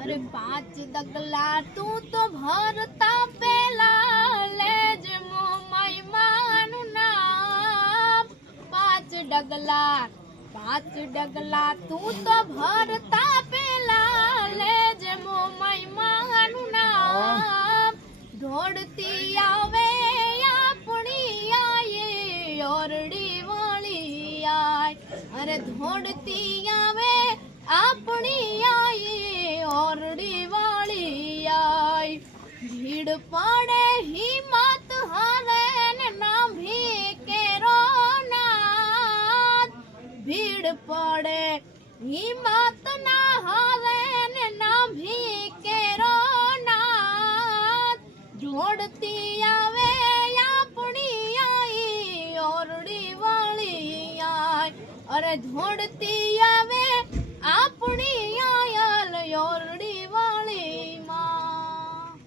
अरे 5 डगला तू तो भरता पेला लेज मो मेहमानु नाम 5 डगला तू तो भरता पेला लेज मो मेहमानु नाम दौड़ती आवे अपनी आये ओरडी वाली आय अरे दौड़ती आवे अपनी आये ओरडी वाली आय भीड़ पड़े हिम्मत हारे ना भी केरो नाथ भीड़ पड़े हिम्मत ना हारे ना भी केरो नाथ जोड़ती आवे अपनी आई ओरडी वाली आय अरे जोड़ती आवे अपनी आयल ओरडी वाली माँ।